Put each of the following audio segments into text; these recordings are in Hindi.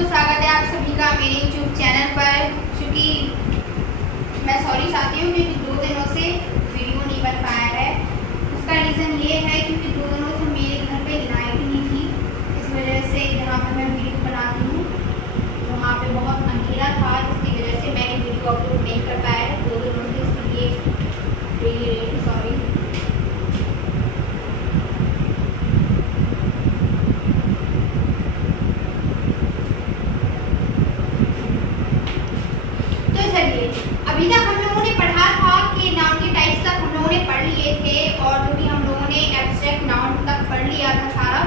दोस्तों, स्वागत है आप सभी का मेरे YouTube चैनल पर। क्योंकि मैं सॉरी चाहती हूँ क्योंकि 2 दिनों से वीडियो नहीं बन पाया है। उसका रीज़न ये है क्योंकि 2 दिनों से मेरे घर पे लाइट नहीं थी। इस वजह से जहाँ पर मैं वीडियो बनाती हूँ वहाँ पे बहुत अंधेरा था, जिसकी वजह से मैंने वीडियो अपलोड नहीं कर पाया है 2 दिनों से। इसके लिए रियली सॉरी। अभी तक हम लोगों ने पढ़ा था कि नाउन के टाइप्स तक हम लोगों ने पढ़ लिए थे, और जो भी हम लोगों ने एब्स्ट्रैक्ट नाउन तक पढ़ लिया था सारा।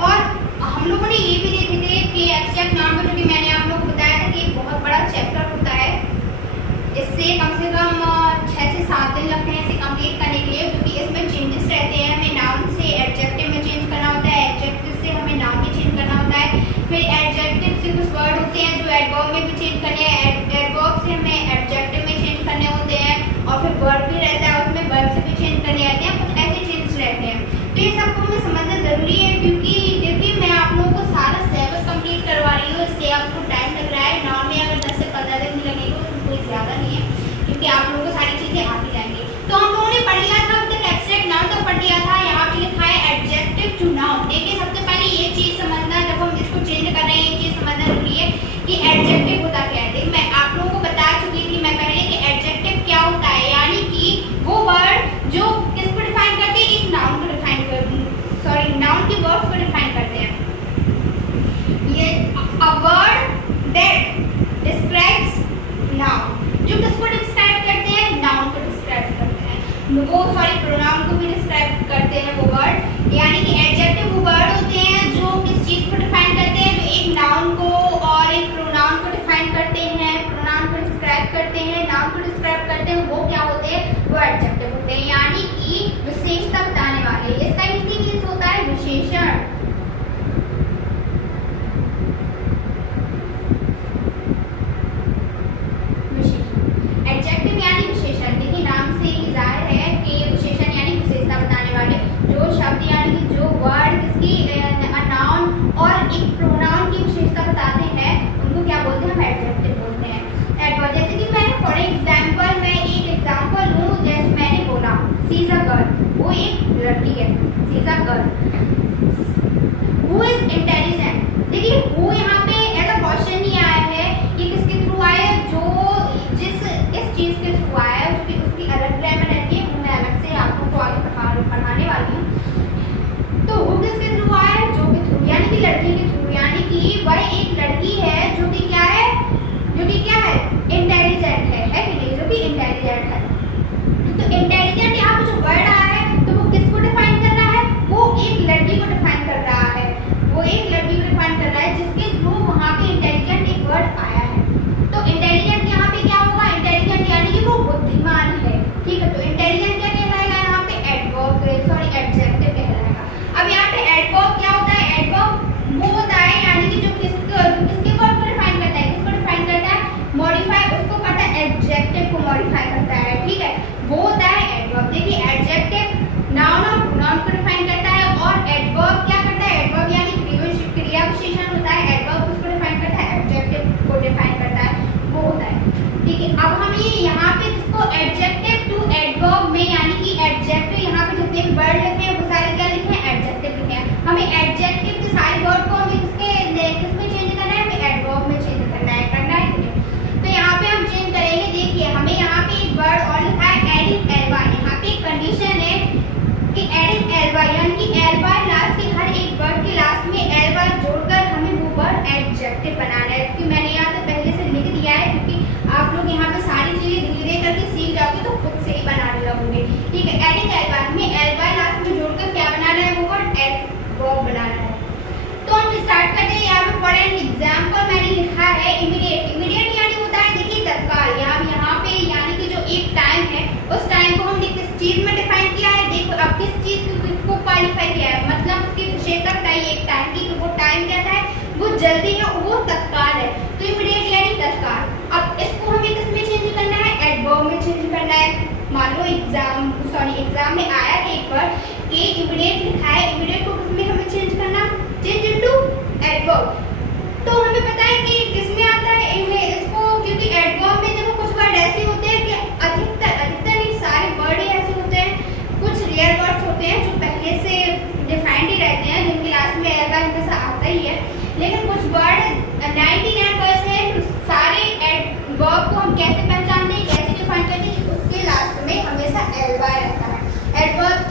और हम लोगों ने ये भी देखे थे कि एब्स्ट्रैक्ट नाउन में, जो कि मैंने आप लोगों को बताया था कि एक बहुत बड़ा चैप्टर होता है। इससे कम से कम 6 से 7 दिन लगते हैं इसे कंप्लीट करने के लिए, क्योंकि इसमें चेंजेस रहते हैं। हमें नाउन से एडजेक्टिव में चेंज करना होता है, एडजेक्टिव से हमें नाउन में चेंज करना होता है। फिर एडजेक्टिव से कुछ वर्ड होते हैं जो एडवर्ब में भी चेंज करने हैं, एडवर्ब से हमें एडजेक्टिव में चेंज करने होते हैं, और फिर वर्ब भी रहता है उसमें वर्ब से भी चेंज करने आते हैं। कुछ ऐसे चेंजेस रहते हैं, तो ये सबको हमें समझना जरूरी है। क्योंकि मैं आप लोगों को सारा सिलेबस कंप्लीट करवा रही हूँ, इसलिए आपको टाइम लग रहा है। नाउन में अगर 10 से 15 दिन भी लगेगा तो कोई ज़्यादा नहीं है, क्योंकि आप लोगों को सारी चीज़ें आती जाएंगी। तो हम लोगों ने पढ़ लिया था, अब तक एब्स्ट्रैक्ट नाउन तक पढ़ लिया था। यहाँ पे लिखा है एडजेक्टिव टू नाउन। देखिए, सबसे पहले ये चीज़ समझना, जब हम इसको चेंज कर रहे हैं ये चीज़ समझना जरूरी है कि एडजेक्टिव होता क्या है। देखिए, मैं आप लोगों को बता चुकी थी मैं पहले कि एडजेक्टिव क्या होता है, यानी कि वो वर्ड जो किसको डिफाइन करते हैं, एक नाउन को डिफाइन नाउन के वर्ड्स को डिफाइन करते हैं। ये a word that describes noun, जो किसको डिस्क्राइब करते हैं, नाउन को डिस्क्राइब करते हैं। वो प्रोनाउन को भी डिस्क्राइब करते हैं वो वर्ड। यानी कि एडजेक्टिव वो वर्ड होते हैं जो किस चीज़ को डिफाइन करते हैं, जो एक नाउन को और एक प्रोनाउन को डिफाइन करते हैं, प्रोनाउन को डिस्क्राइब करते हैं, नाउन को डिस्क्राइब करते हैं। वो क्या होते हैं, वो एडजेक्टिव होते हैं, यानी कि विशेषता बताने वाले। इसका हिंदी मीन्स होता है विशेषण। एडजेक्टिव यानी विशेषण। देखिए, नाम से ही जाहिर है कि विशेषण यानी विशेषता बताने वाले जो शब्द, यानी कि जो वर्ड किसकी नाउन और एक प्रोनाउन की विशेषता बताते हैं, उनको क्या बोलते हैं, हम एडजेक्टिव बोलते हैं। एडवर्ब, जैसे कि मैं फॉर एग्जांपल मैं एक एग्जांपल लूं, जैसे मैंने बोला शी इज अ गर्ल, वो एक लड़की है, she is a girl. Who is intelligent. देखिए, वो यहाँ पे ऐसा क्वेश्चन नहीं आया है, ये किसके थ्रू आया है, जो इस चीज के थ्रू आया है, जो कि उसकी अलग ग्रामर रहती है, वो मैं अलग से आप लोगों को आगे पढ़ाने वाली हूँ। तो वो किसके थ्रू आया है, जो के थ्रू, यानी कि लड़की के थ्रू। यानी कि वह एक लड़की है जो कि क्या है, इंटेलिजेंट है कि नहीं, जो कि इंटेलिजेंट है। तो इंटेलिजेंट यहाँ पे जो वर्ड आया है, तो वो किसको डिफाइन कर रहा है, वो एक लड़की को डिफाइन कर रहा है। वो एक लड़की को डिफाइन कर रहा है जिसके थ्रू वहाँ पे इंटेलिजेंट एक वर्ड आया है। तो इंटेलिजेंट यहाँ पे क्या होगा, इंटेलिजेंट यानी कि वो बुद्धिमान है। ठीक है, तो इंटेलिजेंट क्या कहलाएगा, यहाँ पे एडजेक्टिव कहलाएगा। अब यहाँ पे एडवर्ब क्या होता है, एडवर्ब वो होता है यानी कि जो किसके वर्ड को डिफाइन करता है, किसको डिफाइन करता है, मॉडिफाई उसको करता है, एडजेक्टिव को मॉडिफाई करता है। ठीक है, वो होता है एडवर्ब। देखिए, एडजेक्टिव नाउन और प्रोनाउन को डिफाइन करता है, और एडवर्ब क्या करता है, एडवर्ब यानी क्रिया विशेषण होता है। एडवर्ब उसको डिफाइन करता है, एडजेक्टिव को डिफाइन करता है, वो होता है। ठीक है, अब हम ये यहाँ पे जिसको एडजेक्टिव टू एडवर्ब में, यानी कि एडजेक्टिव यहाँ पे जितने भी वर्ड लिखे हैं वो सारे क्या लिखे हैं, एडजेक्टिव लिखे हैं। हमें एडजेक्टिव के सारे वर्ड को हमें किसमें चेंज करना है, हमें एडवर्ब में चेंज करना है कि नहीं। तो यहाँ पे हम चेंज करेंगे। देखिए, हमें यहाँ पे एक वर्ड और लिखा है एडिंग एल्बाई। यहाँ पे एक कंडीशन है कि एडिंग एल्बाई, यानी कि एल्बाई लास्ट के हर एक वर्ड के लास्ट में एल्बाई जोड़कर हमें वो वर्ड एडजेक्टिव बनाना है। क्योंकि मैंने यहाँ से पहले से लिख दिया है, क्योंकि आप लोग यहाँ पे सारी चीजें धीरे धीरे करके सीख जाओगे तो खुद से ही बनाने लगोगे। ठीक है, एडिंग एल्बाई में एल्बाई लास्ट में जोड़कर क्या बनाना है, वो वर्ड एडवर्ब बनाना है। तो हम स्टार्ट करते हैं। यहाँ पे फॉर एन एग्जांपल मैंने लिखा है इमीडिएट। इमीडिएट यानी होता है, देखिए, तत्काल। यहाँ पे यानी कि जो एक टाइम है, उस टाइम को हमने किस चीज में डिफाइन किया है। देखो, अब किस चीज को क्वालिफाई किया है, मतलब उसकी विशेषता बताइए एक टाइम की, तो वो टाइम कैसा है, वो जल्दी है, वो तत्काल है। तो इमीडिएट यानी तत्काल। अब इसको हमें किस में चेंज करना है, एडवर्ब में चेंज करना है। मान लो एग्जाम में आया है एक बार कि इमीडिएट लिखा है, इमीडिएट को किस में हमें चेंज करना, चेंज इनटू एडवर्ब।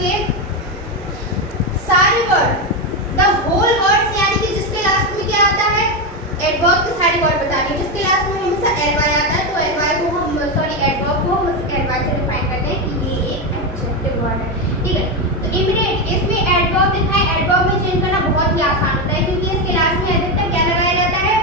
के सारे वर्ड, द होल वर्ड्स, यानी कि जिसके लास्ट में क्या आता है, एडवर्ब के सारे वर्ड बताने हैं जिसके लास्ट में हमेशा एडवाई आता है, तो एडवाई को हम एडवर्ब को हम एडवाई से डिफाइन करते हैं कि ये एक एडजेक्टिव वर्ड है, ठीक है। तो इमीडिएट इसमें एडवर्ब लिखा है, एडवर्ब में चेंज करना बहुत ही आसान होता है क्योंकि इसके लास्ट में अधिकतर क्या लगाया जाता है,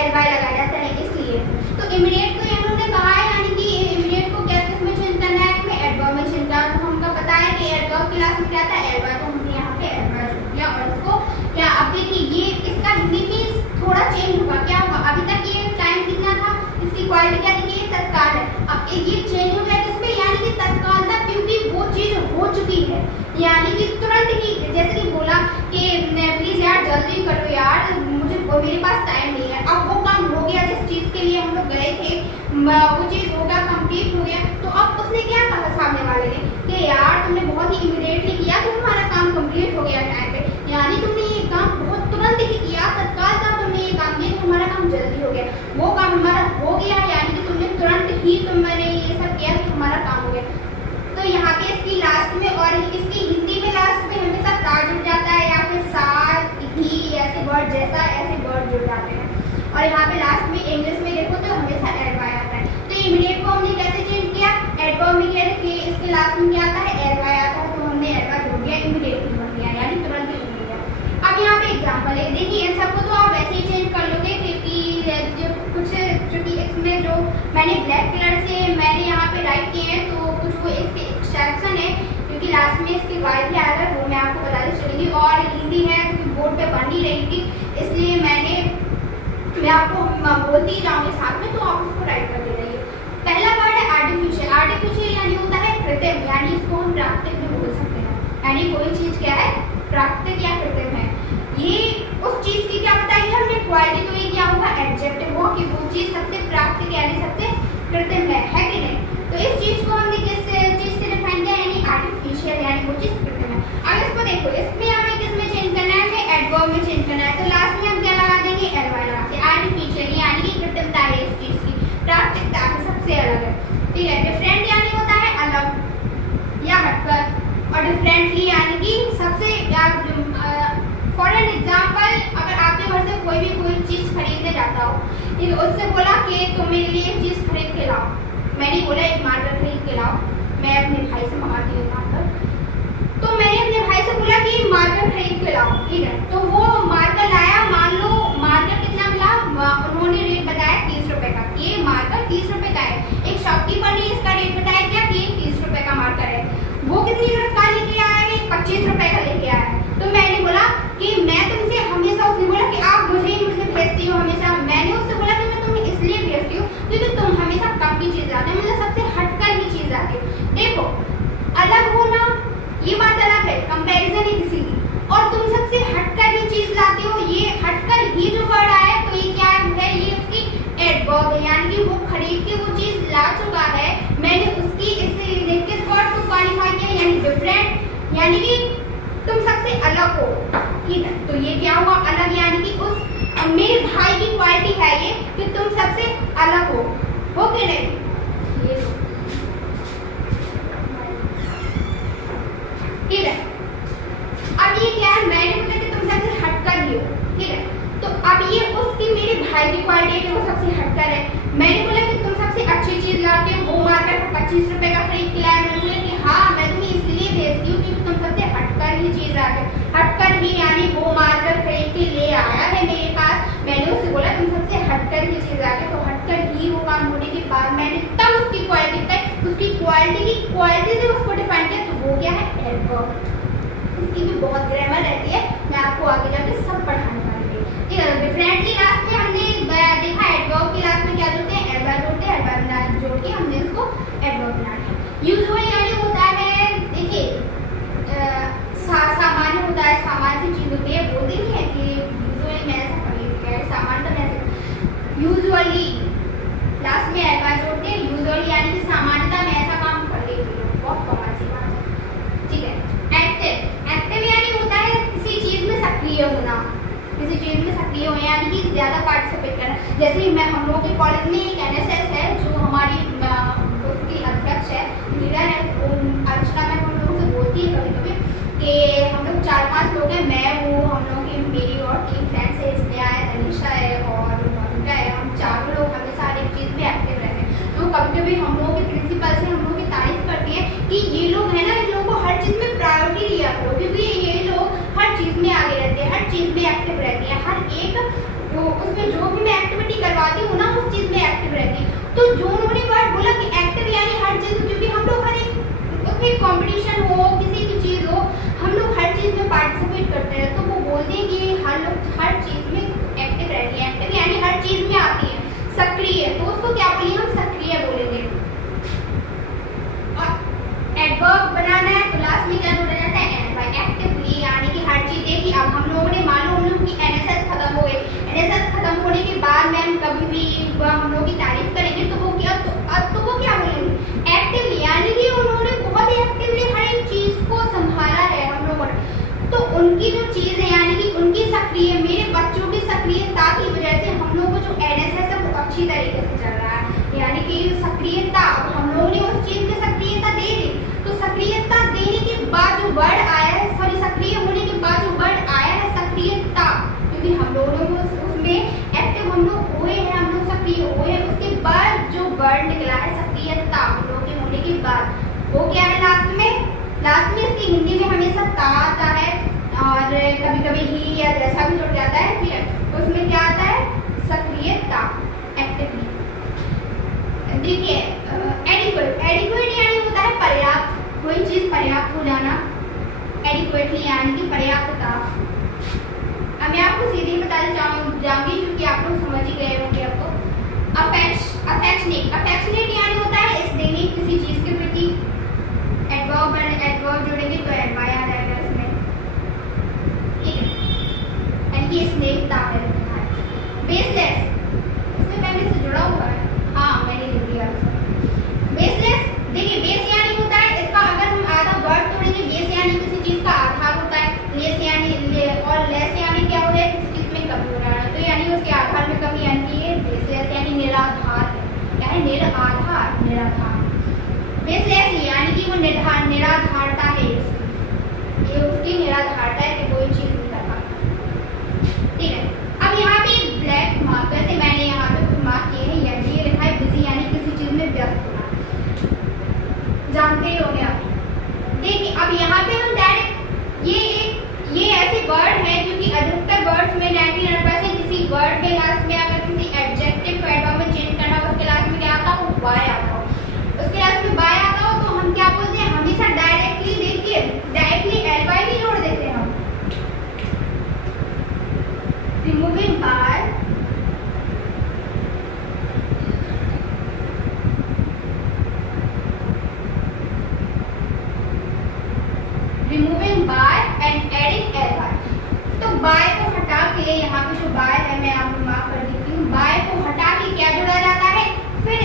एडवाई लगाया जाता है, इसलिए। तो इमीडिएट को इन्होंने कहा है, यानी कि इमीडिएट को क्या किसमें चेंज करना है, इसमें एडवर्ब में चेंज करना। तो हमको पता है कि एडवर्ब के लास्ट में क्या आता है, एडवाई, तो हमने यहाँ पे एडवाई जोड़ दिया और इसको क्या, अब देखिए ये इसका हिंदी में थोड़ा चेंज होगा, क्या होगा, अभी तक ये टाइम कितना था, इसकी क्वालिटी क्या थी, ये तत्काल है, अब ये चेंज हो जाएगा इसमें, यानी कि तत्काल था क्योंकि वो चीज हो चुकी है, यानी कि तुरंत ही, जैसे कि बोला कि प्लीज यार जल्दी करो यार, मुझे मेरे पास टाइम नहीं है, अब वो काम हो गया जिस चीज के लिए हम लोग गए थे, वो चीज हो गया, कंप्लीट हो गया, तो अब उसने क्या कहा सामने वाले ने कि यार तुमने बहुत ही इमीडिएटली किया, तो हमारा काम कंप्लीट हो गया टाइम पे, यानी तुमने ये काम बहुत तुरंत ही किया, तत्काल था, तुमने ये काम किया तो हमारा काम जल्दी हो गया, वो काम हमारा हो गया, यानी कि तुमने तुरंत ही तुमने ये सब किया तो हमारा काम हो गया। तो यहाँ पे इसकी लास्ट में और इसकी हिंदी में लास्ट में हमेशा ता जुड़ जाता है या फिर सार, ही, ऐसे वर्ड जैसा ऐसे वर्ड जुड़ जाते हैं, और यहाँ पे लास्ट में इंग्लिश में देखो तो हमेशा एडवाई आता है। तो इमीडिएट को हमने कैसे चेंज किया, एडवर्ब में क्या कि इसके लास्ट में क्या आता है, एडवाई आता है, तो हमने एडवाई जोड़ दिया, इमीडिएट बन गया, यानी तुरंत ही बन गया। अब यहाँ पे एग्जाम्पल है, देखिए इन सबको तो आप वैसे ही चेंज कर लोगे क्योंकि जो कुछ चूंकि इसमें जो मैंने ब्लैक कलर से मैंने यहाँ पे राइट किए हैं, तो कुछ वो इसके एक्सट्रैक्शन है क्योंकि लास्ट में इसकी वाइट भी आएगा, वो मैं आपको बताती चलेगी, और हिंदी है क्योंकि बोर्ड पे बन ही रही थी, इसलिए मैं आपको बोलती जाऊँगी साथ में, तो आप उसको राइट कर दे रही है। पहला वर्ड है आर्टिफिशियल, आर्टिफिशियल यानी होता है कृत्रिम, यानी इसको हम प्राकृतिक भी बोल सकते हैं, यानी कोई चीज क्या है, प्राकृतिक या कृत्रिम है, ये उस चीज की क्या बताई है हमने क्वालिटी, तो ये क्या होगा, एडजेक्टिव हो कि वो चीज सबसे प्राकृतिक यानी सबसे कृत्रिम है कि नहीं। तो इस चीज को हमने किस चीज से डिफाइन किया, यानी आर्टिफिशियल, यानी वो चीज कृत्रिम है। अब इसको देखो, इसमें हमें किसमें चेंज करना है, हमें एडवर्ब में चेंज करना है, तो लास्ट में हम क्या लगा देंगे, एडवर्ब लगा के, आर्टिफिशियल यानी कि कृत्रिमता है इस चीज की, प्राकृतिकता से सबसे अलग है, ठीक है। डिफरेंट यानी होता है अलग या हटकर, और डिफरेंटली यानी कि सबसे, फॉर एन एग्जाम्पल, अगर आपके घर से कोई चीज खरीदने जाता हो, ठीक है, उससे बोला कि तुम मेरे लिए एक चीज खरीद के लाओ, मैंने बोला एक मार्कर खरीद के लाओ, मैं अपने भाई से मंगाती हूँ मार्कर, तो मैंने अपने भाई से बोला कि मार्कर खरीद के लाओ, ठीक है, तो वो मार्कर लाया, मान लो मार्कर कितना मिला, उन्होंने रेट बताया 30 रुपए का, ये मार्कर 30 रुपए का है, एक शॉपकीपर ने इसका रेट बताया क्या कि 30 रुपए का मार्कर है, वो कितनी का लेके आया है, 25 रुपए का लेके आया है, तो मैंने बोला कि मैं तुमसे हमेशा, उसने बोला कि आप मुझे भेजती हो हमेशा, मैंने उससे बोला कि मैं तुम्हें इसलिए भेजती हूँ क्योंकि तुम हमेशा कम की चीज लाते हो, मतलब सबसे हटकर ही चीज लाते हो। देखो अलग होना ये बात अलग है, कंपैरिजन है किसी की, और तुम सबसे हटकर ही चीज लाते हो, ये हटकर ही जो वर्ड आया है, तो ये क्या है, ये उसकी एडवर्ब है, यानी कि वो खरीद के वो चीज ला चुका है, मैंने उसकी इस वर्ड को क्वालिफाई किया, यानी डिफरेंट, यानी कि तुम सबसे अलग हो, ठीक है, तो ये क्या हुआ, अलग, यानी कि उस मेरे भाई की क्वालिटी है ये कि तुम सबसे अलग हो कि नहीं, ये ठीक है। अब ये क्या है, मैंने बोला कि तुम सबसे हटकर ही हो, ठीक है, तो अब ये उसकी मेरे भाई की क्वालिटी है, वो सबसे हटकर है, मैंने बोला कि तुम सबसे अच्छी चीज लाते हो, वो मार्केट में 25 रुपए का खरीद के लाया, मैंने बोला कि हाँ मैं तुम्हें इसलिए भेजती हूँ क्योंकि तुम सबसे हटकर ही चीज लाते हो, हटकर ही यानी वो मार्केट खरीद के ले आया है मेरे पास, मैंने उससे बोला तुम सबसे हटकर ही चीज लाते हो, तो हटकर ही वो काम होने के बाद मैंने तब उसकी क्वालिटी बताई, उसकी क्वालिटी से उसको डिफाइन किया, तो वो क्या है, एडवर्ब, इसकी भी बहुत ग्रामर रहती है, मैं आपको आगे जाके सब पढ़ाने वाली हूँ, ठीक है। डिफरेंटली लास्ट में हमने देखा एडवर्ब की लास्ट में क्या जोड़ते हैं, एडवर्ब जोड़ते हैं, एडवर्ब जोड़ के हमने इसको एडवर्ब बना दिया। यूजुअली यानी होता है, देखिए सामान्य होता है, सामान्य चीज होती है, बोलते नहीं है कि यूजुअली मैं ऐसा कर लेती है, सामान्य तो ऐसे, यूजुअली लास्ट में एडवर्ब जोड़ते हैं, यूजुअली यानी कि सामान्यता में ऐसा काम कर लेती हूँ, बहुत कमाल सी बात है, ठीक है। एक्टिव यानी होता है किसी चीज में सक्रिय होना, किसी चीज में सक्रिय होना यानी कि ज्यादा पार्टिसिपेट करना, जैसे मैं हम लोगों के कॉलेज में एक एनएसएस है जो हमारी उसकी अध्यक्ष है, लीडर है, अर्चना मैम हम लोगों से बोलती है कभी कभी, चीज में एक्टिव रहती है, हर एक उसमें जो भी मैं एक्टिविटी करवाती हूँ ना उस चीज में एक्टिव रहती है। तो जो उन्होंने वर्ड बोला कि एक्टिव यानी हर चीज, क्योंकि हम लोग हर एक उसमें कंपटीशन हो, किसी भी चीज हो, हम लोग हर चीज में पार्टिसिपेट करते हैं, तो वो बोलते हैं कि हर लोग हर चीज में एक्टिव रहती है। एक्टिव यानी हर चीज में आती है, सक्रिय, तो उसको क्या बोलिए हम सक्रिय बोलेंगे। और एडवर्ब बनाना है तो लास्ट में क्या जोड़ा जाता है एन बाय, एक्टिवली यानी कि हर चीज। देखिए अब हम लोगों ने मान लो हम लोग की एनएसएस खत्म हो गई, एनएसएस खत्म होने के बाद मैम कभी भी हम लोग की तारीफ करेंगे तो वो क्या, तो अब तो वो क्या बोलेंगे एक्टिवली, यानी कि उन्होंने बहुत ही एक्टिवली हर एक चीज को संभाला है हम लोगों ने। तो उनकी जो चीज है यानी कि उनकी सक्रिय, मेरे बच्चों की सक्रियता की वजह से हम लोग को जो एनएसएस है वो अच्छी तरीके से चल रहा है, यानी कि सक्रियता हम लोगों ने उस चीज में सक्रियता दे दी। तो सक्रियता देने के बाद जो वर्ड आया है, सॉरी सक्रिय होने के बाद जो वर्ड आया है सक्रियता, क्योंकि हम लोगों को उसमें एक्टिव हम लोग हुए हैं, हम लोग सक्रिय हुए हैं, उसके बाद जो वर्ड निकला है सक्रियता हम लोग के होने के बाद, वो क्या है लास्ट में इसकी हिंदी में हमेशा ता आता है और कभी कभी ही या जैसा भी जुड़ जाता है, फिर उसमें क्या आता है सक्रियता, एक्टिवली। देखिए एडिक्वेट, एडिक्वेट यानी होता है पर्याप्त, कोई चीज पर्याप्त हो जाना, एडिक्वेटली यानी कि पर्याप्तता। अब मैं आपको सीधे बताना जाऊंगी क्योंकि आप लोग समझ ही गए होंगे आपको। अफेक्शनेट, अफेक्शनेट यानी होता है स्नेही किसी चीज के प्रति, एडवर्ब जोड़ेंगे तो एडवाय आ जाएगा इसमें, ठीक है, यानी कि स्नेहता है। बेसलेस, इसमें पहले से जुड़ा हुआ है, हाँ मैंने लिख दिया। बेसलेस, देखिए बेस यानी होता है इसका, अगर हम आधा वर्ड तोड़ेंगे, बेस यानी किसी चीज का आधार होता है, लेस यानी और लेस यानी क्या हो रहा है किसी चीज में कमी हो रहा है, तो यानी उसके आधार में कमी, यानी कि ये बेसलेस यानी निराधार है, क्या है निराधार, निराधार। बेसलेस यानी कि वो निराधारता है, ये उसकी निराधारता है कि कोई चीज नहीं कर पाता, ठीक है। अब यहाँ पे ब्लैक मार्क, वैसे मैंने यहाँ पे कुछ मार्क किए हैं, ये लिखा है बिजी यानी किसी चीज में व्यस्त होना, जानते ही होंगे आप। देखिए अब यहाँ पे हम डायरेक्ट ये ऐसे वर्ड है क्योंकि अधिकतर वर्ड्स में 99% किसी वर्ड में लास्ट में अगर किसी एडजेक्टिव को एडवर्ब में चेंज करना हो उसके लास्ट में क्या आता हो वाय आता हो, उसके लास्ट में बाय आता हो, तो हम क्या बोलते हैं हमेशा डायरेक्टली, देखिए डायरेक्टली एल बाय भी जोड़ देते हैं हम, removing by, removing by and adding L by. तो बाय को हटा के, यहाँ पे जो बाय है मैं आपको मार्क कर देती हूँ, बाय को हटा के क्या जोड़ा जाता है, फिर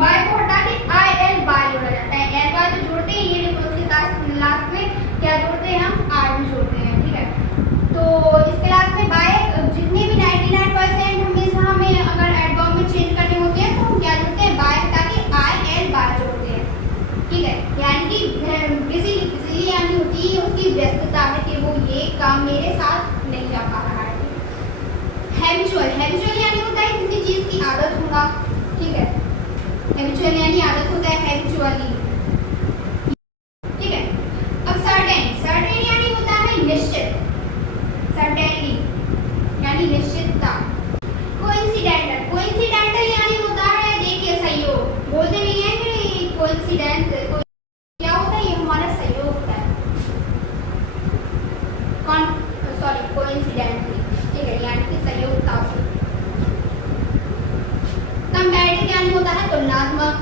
बाय को हटा के आई एल बाय जोड़ा जाता है, एल बाय तो जोड़ते हैं, ये देखो उसके साथ लास्ट में क्या जोड़ते हैं हम आर भी जोड़ते हैं, ठीक है। तो इसके लास्ट में बाय, जितने भी 99% हमेशा हमें अगर एडवर्ब में चेंज करने होते हैं तो हम क्या जोड़ते हैं बाय हटा के आई एल बाय जोड़ते हैं, ठीक है। यानी कि बिजी यानी होती है उसकी व्यस्तता है कि वो ये काम मेरे साथ नहीं जा पा रहा है। हैबिचुअल, हैबिचुअल यानी होता है किसी चीज की आदत होना, ठीक है, हैबिचुअल यानी आदत होता है हैबिचुअली, ठीक है। अब सर्टेन, सर्टेन यानी होता है निश्चित, सर्टेनली यानी निश्चितता। कोइंसिडेंटल, कोइंसिडेंटल यानी होता है देखिए सहयोग, बोलते नहीं है कि कोइंसिडेंट क्या होता है, ये हमारा सहयोग होता है, सॉरी कोइंसिडेंटली, ठीक है, यानी कि सहयोगता से। कंपैरेटिव यानी होता है तुलनात्मक,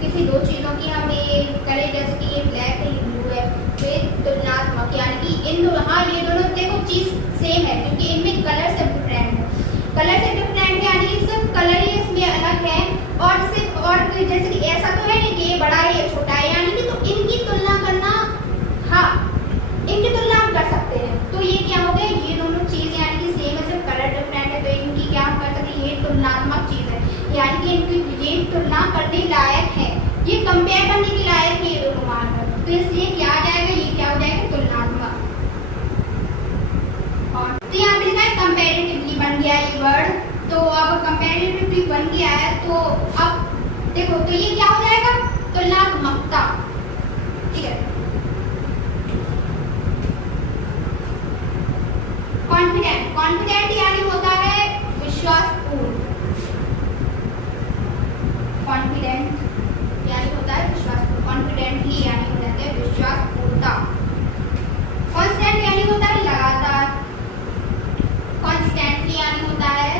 किसी दो चीजों की हम ये करें जैसे कि ये ब्लैक है ये ब्लू है, फिर तुलनात्मक यानी कि इन दो, हाँ ये दोनों देखो चीज सेम है क्योंकि इनमें कलर से डिफरेंट है, कलर से डिफरेंट है यानी कि सिर्फ कलर ही इसमें अलग है, और सिर्फ और जैसे कि ऐसा तो है नहीं कि ये बड़ा है ये छोटा है, यानी कि तो इनकी तुलना करना, हाँ इनकी तुलना हम कर सकते हैं, तो ये क्या हो गया, ये दोनों चीज यानी कि सेम है, सिर्फ कलर डिफरेंट है, तो इनकी क्या हम कर सकते हैं, ये तुलनात्मक चीज है, यानी कि इनकी ये तुलना करने लायक है, ये कंपेयर करने के लायक है ये दोनों मानकर, तो इसलिए क्या आ जाएगा, ये क्या हो जाएगा तुलनात्मक। और तो यहाँ पे लिखा है कंपैरेटिवली बन गया ये वर्ड, तो अब कंपैरेटिवली बन गया है, तो अब देखो तो ये क्या हो जाएगा तुलनात्मकता, ठीक है। विश्वासपूर्ण, कॉन्फिडेंट यानी होता है विश्वासपूर्ण, कॉन्फिडेंटली यानी हो जाता है विश्वासपूर्णता, कॉन्स्टेंट यानी होता है लगातार, कॉन्स्टेंटली यानी होता है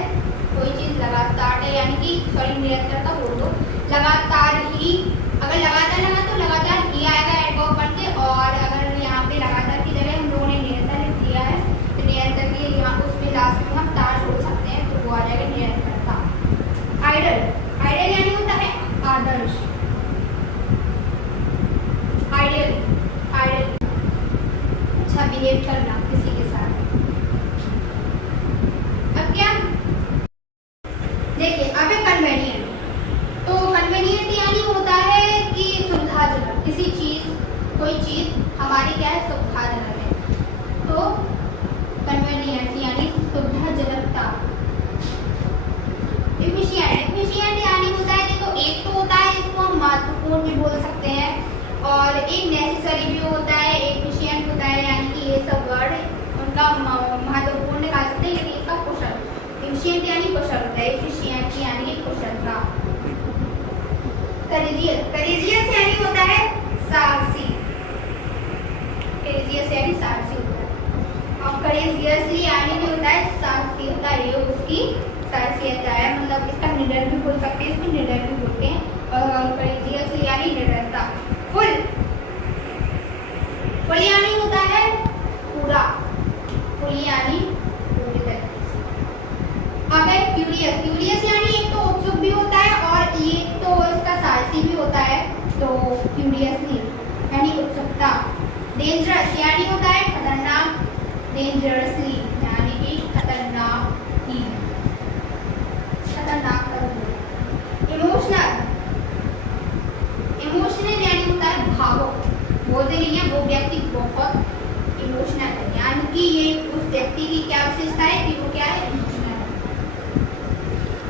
कोई चीज लगातार है यानी कि सॉरी निरंतरता बोल दो, लगातार ही, अगर लगातार लगा तो लगातार ही आएगा एडवर्ब बन के, और अगर यहाँ पे लगातार की जगह हम लोगों ने निरंतर लिख दिया है तो निरंतर के यहाँ उस पे लास्ट में हम तार जोड़ सकते हैं तो वो आ जाएगा निरंतरता। आइडल, आइडल यानी होता है आदर्श, आइडल, आइडल अच्छा बिहेव करना किसी के साथ। अब क्या देखिए अब है कन्वेनियंट, तो कन्वेनियंट यानी होता है कि सुविधाजनक, किसी चीज कोई चीज हमारी क्या है सुविधाजनक है, तो कन्वेनियंट यानी सुविधाजनकता। एफिशिएंट, एफिशिएंट यानी होता है देखो एक तो होता है इसको हम महत्वपूर्ण भी बोल सकते हैं और एक नेसेसरी भी होता है, एफिशिएंट होता है यानी कि ये सब वर्ड उनका महत्वपूर्ण कहा सकते हैं लेकिन इसका कुशल, एफिशिएंट यानी कुशल होता है, एफिशिएंट यानी कुशलता। करेजियस, करेजियस यानी होता है साहसी, करेजियस यानी साहसी होता है, और करेजियसली यानी जो होता है साहसी होता है, ये उसकी साहसियत है, मतलब इसका निडर भी बोल सकते हैं, इसको निडर भी बोलते हैं, और करेजियस यानी निडरता। फुल, फुल यानी होता है पूरा, फुल यानी पूरी तरीके से। अब है क्यूरियस, क्यूरियस यानी एक तो उत्सुक भी होता है और ये तो इसका साहसी भी होता है, तो क्यूरियसली यानी उत्सुकता। डेंजरस यानी होता है खतरनाक, डेंजरसली यानी कि खतरनाक ही, खतरनाक कर। इमोशनल, इमोशनल यानी होता है भावुक, बोलते नहीं है वो व्यक्ति बहुत इमोशनल है, यानी कि ये उस व्यक्ति की क्या विशेषता है कि वो क्या है इमोशनल है।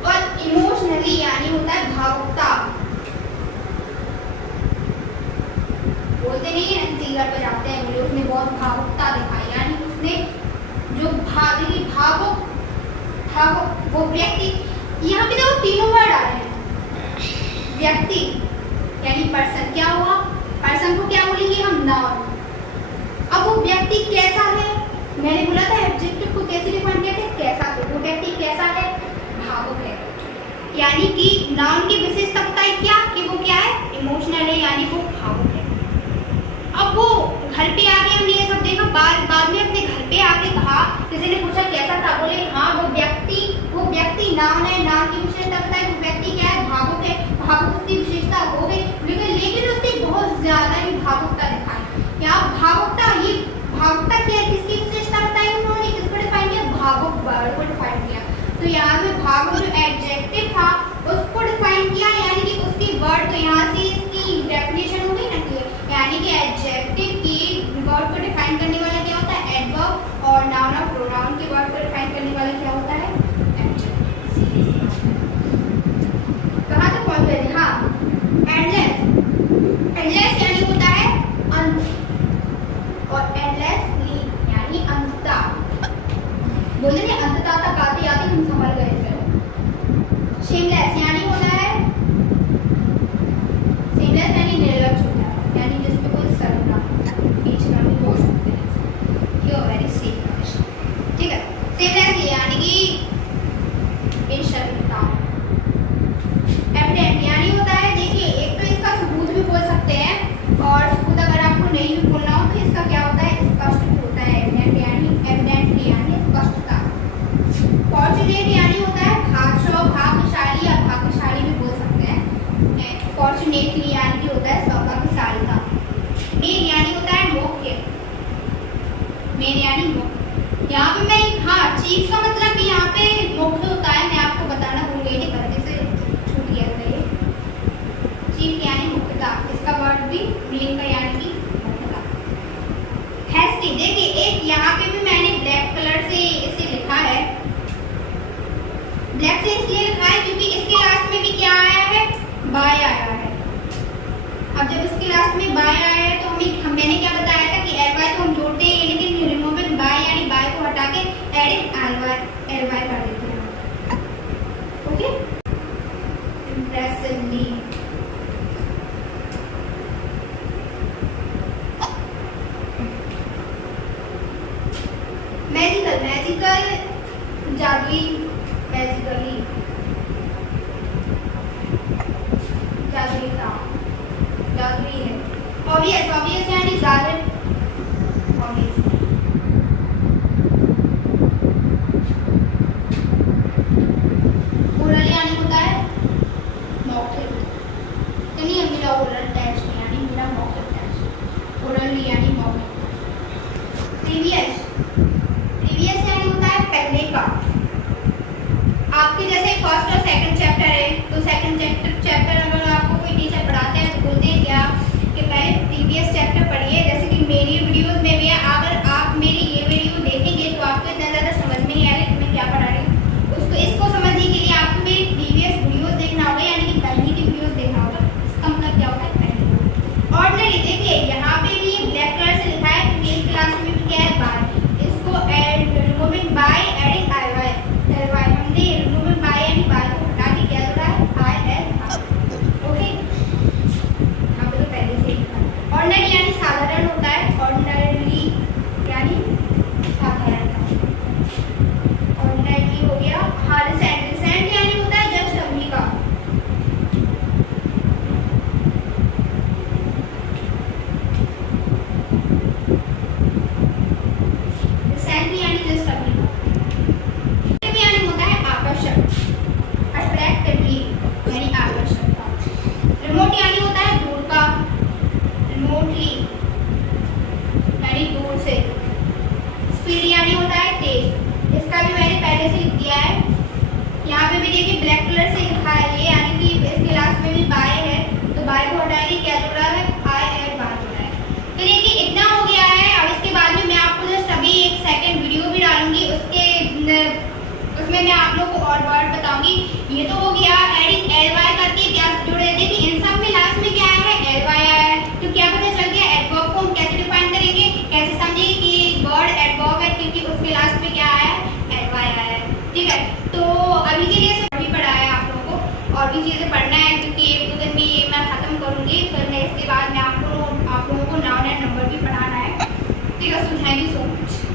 और इमोशनली यानी होता है भावुकता, बोलते नहीं है सीगर पे जाते हैं बोले उसने बहुत भावुकता दिखाई, यानी उसने जो भावुक, भावुक वो व्यक्ति, यहाँ पे देखो तीनों वर्ड आ रहे हैं, व्यक्ति यानी पर्सन, क्या हुआ पर्सन को क्या बोलेंगे हम नाउन। अब वो व्यक्ति कैसा है, मैंने बोला था एडजेक्टिव को कैसे डिफाइन किया था, कैसा है वो व्यक्ति, कैसा है भावुक है, यानी कि नाउन की विशेषता बताई क्या कि वो क्या है इमोशनल है यानी वो भावुक है। अब वो घर पे आके हमने ये सब देखा, बाद में अपने घर पे आके कहा, किसी ने पूछा कैसा था, बोले हाँ वो व्यक्ति नाउन है, नाउन की विशेषता बताई, वो व्यक्ति क्या है भावुक है, भावुक उसकी विशेषता हो गई, लेकिन उसने बहुत ज्यादा ही भावुकता दिखाई। यहाँ भावुकता, ये भावुकता क्या है, किसकी विशेषता बताई उन्होंने, किसको डिफाइन किया, भावुक वर्ड को डिफाइन किया। तो यहाँ पे भावुक जो एडजेक्टिव था उसको डिफाइन किया, यानी कि उसकी वर्ड, तो यहाँ से इसकी डेफिनेशन हो गई ना क्लियर, यानी कि एडजेक्टिव की वर्ड को डिफाइन करने वाला क्या होता है एडवर्ब, और नाउन और प्रोनाउन के वर्ड को डिफाइन करने वाला क्या होता है एडजेक्टिव। कहाँ तक पहुँच गए? हाँ, एंडलेस, एंडलेस यानी होता है अंत, और एंडलेसली यानी अंतता, बोले नहीं अंतता तक आते आते हम संभल गए थे। शेमलेस यानी होता है, शेमलेस यानी निर्लज्ज होता है, यानी जिसपे कोई शर्म ना बीच का नहीं बोल सकते हैं, यो वेरी सीरियस, ठीक है। शेमलेसली यानी कि बेशर्मता। एविडेंट यानी होता है, देखिए एक तो इसका सबूत भी बोल सकते हैं, और सबूत अगर आपको नहीं भी बोलना हो तो इसका क्या होता है स्पष्ट भी होता है, एविडेंट यानी स्पष्टता। फॉर्चुनेट यानी होता है भाग्यशाली, या भाग्यशाली भी बोल सकते हैं, फॉर्चुनेटली यानी कि होता है सौभाग्यशालिता। मेन यानी होता है मुख्य, मेन यानी मुख्य, यहाँ पे मैं हाँ चीफ का मतलब यहाँ पे मुख्य होता है, मैं आपको बताना भूल गई थी, गलती से छूट गया था ये, चीफ यानी मुख्यता, इसका वर्ड भी मेन का यानी कि मुख्यता। हैस्टी, देखिए एक यहाँ पे भी मैंने ब्लैक कलर से इसे लिखा है, ब्लैक से इसलिए लिखा है क्योंकि इसके लास्ट में भी क्या आया है बाय आया है। अब जब इसके लास्ट में बाय आया है तो मैंने क्या बताया था कि एल वाई तो हम जोड़ते हैं, लेकिन रिमूविंग बाय यानी बाय को हटा के एडिंग एल वाई कर देते हैं। मैजिकल, जादुई, मैजिकली, जादुई था, जादुई है। ऑब्वियस, ऑब्वियस यानी जाहिर, ऑब्वियस। ओरल यानी होता है मौखिक, यानी मेरा ओरल टेस्ट यानी मेरा मौखिक टेस्ट, ओरल यानी मौखिक। प्रीवियस, प्रीवियस यानी होता है पहले का। आपके जैसे फर्स्ट और सेकंड चैप्टर है, तो सेकंड चैप्टर अगर आपको कोई टीचर पढ़ाते हैं तो बोलते हैं क्या कि पहले प्रीवियस चैप्टर पढ़िए। जैसे कि मेरी वीडियोस में भी है, अगर आप मेरी ये वीडियो देखेंगे तो आपको इतना ज़्यादा समझ में नहीं आएगा कि मैं क्या पढ़ा रही हूँ। उसको इसको समझने के लिए आपको मेरी प्रीवियस वीडियोस देखना होगा, यानी कि पहले की वीडियोस देखना होगा। इसका मतलब क्या होता है पहले। ऑर्डिनरी, देखिए यहाँ पे भी ब्लैक कलर से लिखा है क्योंकि इस क्लास में भी क्या है बाय, इसको removing by adding I Y, हमने रिमूविंग बाय यानी बाय को हटा के क्या हो रहा है आई एल, ओके। यहाँ पे तो पहले से ही लिखा है। ऑर्डिनरी यानी साधारण होता है, ऑर्डिनरी यानी साधारण, ऑर्डिनरी हो गया। हाँ, रिसेंट, रिसेंट यानी होता है जस्ट अभी का, रिसेंट यानी जस्ट अभी का। यानी होता है आकर्षक, अट्रैक्टिवली यानी आकर्षक का। रिमोट यानी होता है दूर का, रिमोटली यानी दूर से। स्पीड यानी होता है तेज, इसका भी मैंने पहले से लिख दिया है। यहाँ पे भी देखिए ब्लैक कलर से लिखा है ये, यानी कि इस क्लास में भी बाय है तो बाय को हटाएंगे क्या जुड़ रहा है आई एड बाय जुड़ा है। तो देखिए इतना हो गया है। अब इसके बाद में मैं आपको जस्ट अभी एक सेकंड वीडियो भी डालूंगी, उसमें मैं आप लोग को और वर्ड बताऊंगी। ये तो हो गया एडिंग एल वाई करके क्या जुड़े, देखिए इन सब में लास्ट में क्या है एल वाई आया है, तो क्या पता चल गया एडवर्ब को हम कैसे डिफाइन करेंगे, कैसे समझेंगे कि वर्ड एडवर्ब है क्योंकि उसके लास्ट में क्या आया है एल वाई आया है, ठीक है। तो अभी के लिए सभी पढ़ा है आप लोगों को, और भी चीज़ें पढ़ना है क्योंकि एक दो दिन में ये मैं ख़त्म करूँगी, फिर मैं इसके बाद में आप लोगों को नाउन एंड नंबर भी पढ़ाना है, ठीक है। So thank you so much.